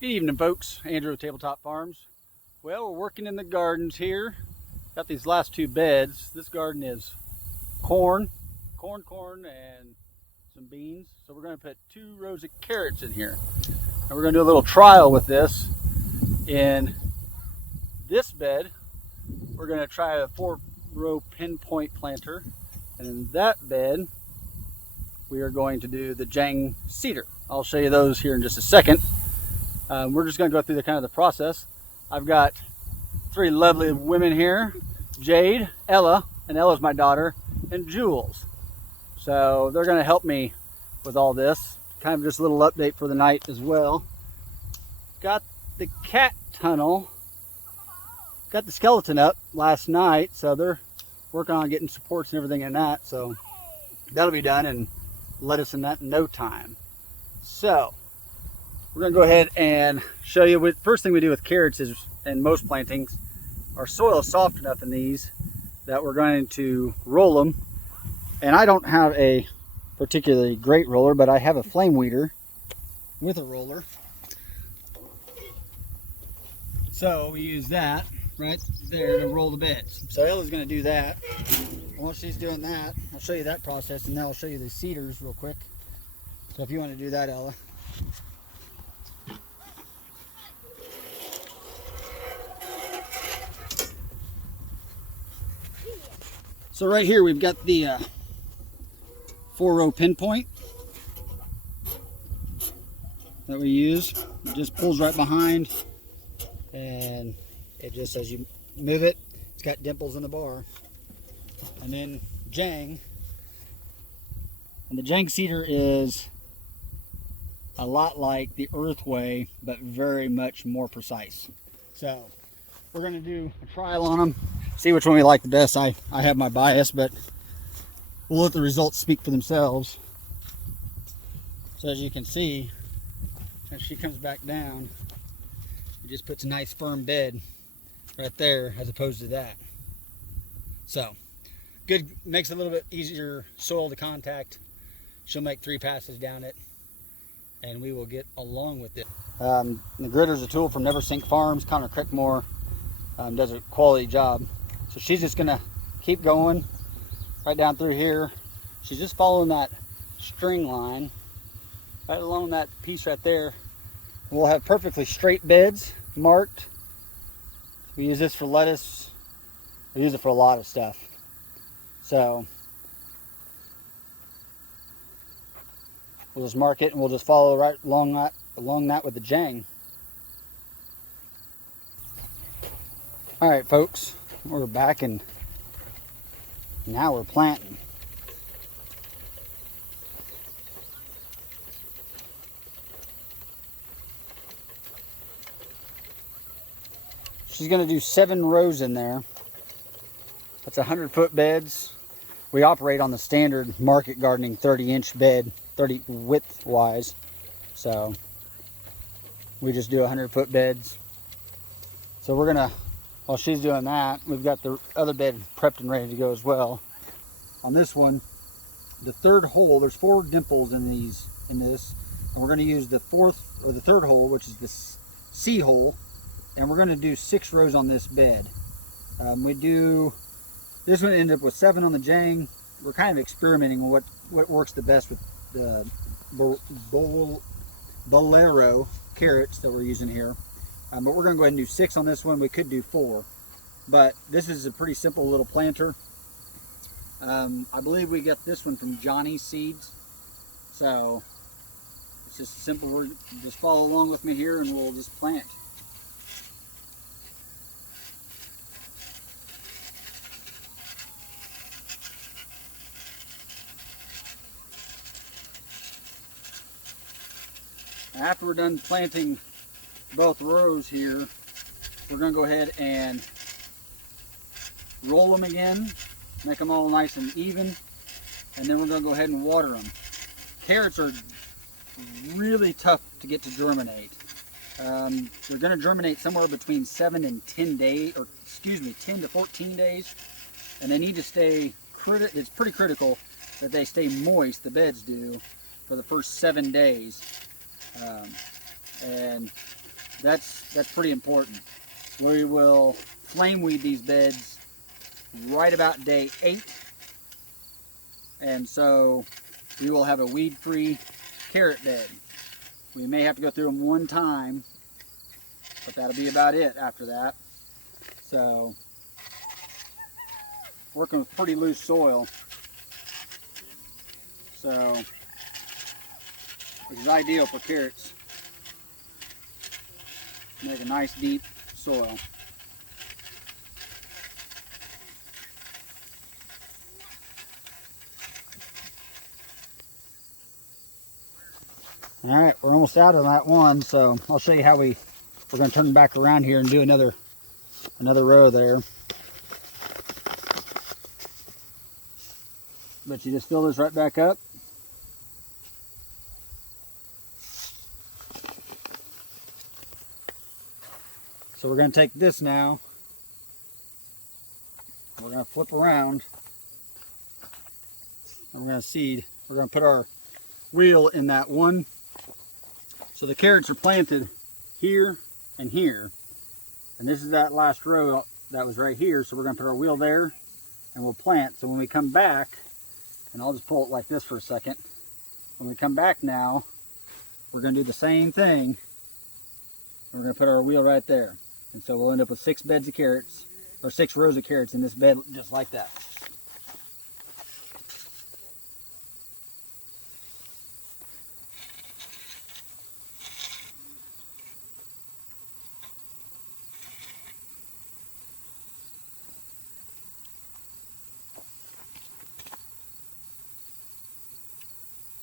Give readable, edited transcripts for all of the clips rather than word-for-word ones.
Good evening, folks. Andrew with Tabletop Farms. Well, we're working in the gardens here. Got these last two beds. This garden is corn, and some beans. So we're going to put 2 rows of carrots in here. And we're going to do a little trial with this. In this bed, we're going to try a 4-row pinpoint planter. And in that bed, we are going to do the Jang cedar. I'll show you those here in just a second. We're just going to go through the kind of the process. I've got 3 lovely women here: Jade, Ella, and Ella's my daughter, and Jules. So they're going to help me with all this. Kind of just a little update for the night as well. Got the cat tunnel, got the skeleton up last night, so they're working on getting supports and everything in that. So that'll be done and lettuce in that in no time. So we're going to go ahead and show you what first thing we do with carrots is, and most plantings, our soil is soft enough in these that we're going to roll them. And I don't have a particularly great roller, but I have a flame weeder with a roller. So we use that right there to roll the beds. So Ella's going to do that. While she's doing that, I'll show you that process, and then I'll show you the cedars real quick. So if you want to do that, Ella. So right here we've got the 4-row pinpoint that we use. It just pulls right behind, and it just, as you move it, it's got dimples in the bar. And then Jang, and the Jang cedar is a lot like the Earthway, but very much more precise. So we're going to do a trial on them, see which one we like the best. I have my bias, but we'll let the results speak for themselves. So as you can see, as she comes back down, it just puts a nice firm bed right there as opposed to that. So good, makes it a little bit easier soil to contact. She'll make 3 passes down it, and we will get along with it. The gritter is a tool from Never Sink Farms. Connor Crickmore does a quality job. So she's just gonna keep going right down through here. She's just following that string line right along that piece right there. We'll have perfectly straight beds marked. We use this for lettuce. We use it for a lot of stuff. So we'll just mark it, and we'll just follow right along that with the Jang. All right, folks, we're back, and now we're planting. She's going to do 7 rows in there. That's 100-foot beds. We operate on the standard market gardening 30-inch bed, 30 width wise. So we just do 100-foot beds. So we're gonna, while she's doing that, we've got the other bed prepped and ready to go as well. On this one, the 3rd hole, there's 4 dimples in this, and we're going to use the 3rd hole, which is the C hole, and we're going to do 6 rows on this bed. This one ended up with 7 on the Jang. We're kind of experimenting with what works the best with the Bolero carrots that we're using here. But we're going to go ahead and do 6 on this one. We could do 4, but this is a pretty simple little planter. I believe we got this one from Johnny's Seeds. So it's just simple. Just follow along with me here, and we'll just plant. After we're done planting both rows here, we're going to go ahead and roll them again, make them all nice and even, and then we're going to go ahead and water them. Carrots are really tough to get to germinate. They're going to germinate somewhere between 7 and 10 days, or excuse me, 10 to 14 days, and they need to stay, it's pretty critical that they stay moist, the beds do, for the first 7 days. And That's pretty important. We will flame weed these beds right about day 8. And so we will have a weed-free carrot bed. We may have to go through them one time, but that'll be about it after that. So, working with pretty loose soil. So, which is ideal for carrots. Make a nice deep soil. All right, we're almost out of that one, so I'll show you how we're going to turn back around here and do another row there. But you just fill this right back up. So we're going to take this now. We're going to flip around. And we're going to seed. We're going to put our wheel in that one. So the carrots are planted here and here. And this is that last row that was right here. So we're going to put our wheel there and we'll plant. So when we come back, and I'll just pull it like this for a second. When we come back now, we're going to do the same thing. We're going to put our wheel right there. And so we'll end up with 6 beds of carrots, or 6 rows of carrots in this bed just like that.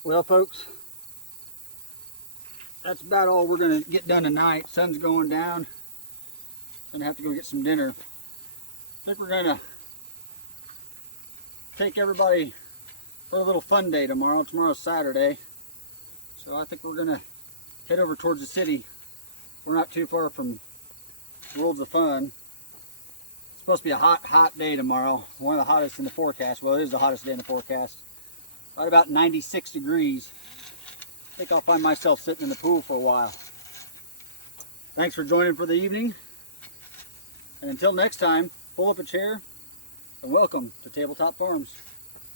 Well, folks, that's about all we're going to get done tonight. Sun's going down. Gonna have to go get some dinner. I think we're gonna take everybody for a little fun day tomorrow. Tomorrow's Saturday, so I think we're gonna head over towards the city. We're not too far from Worlds of Fun. It's supposed to be a hot day tomorrow. One of the hottest in the forecast. Well, it is the hottest day in the forecast. Right about 96 degrees. I think I'll find myself sitting in the pool for a while. Thanks for joining for the evening. And until next time, pull up a chair and welcome to Tabletop Farms.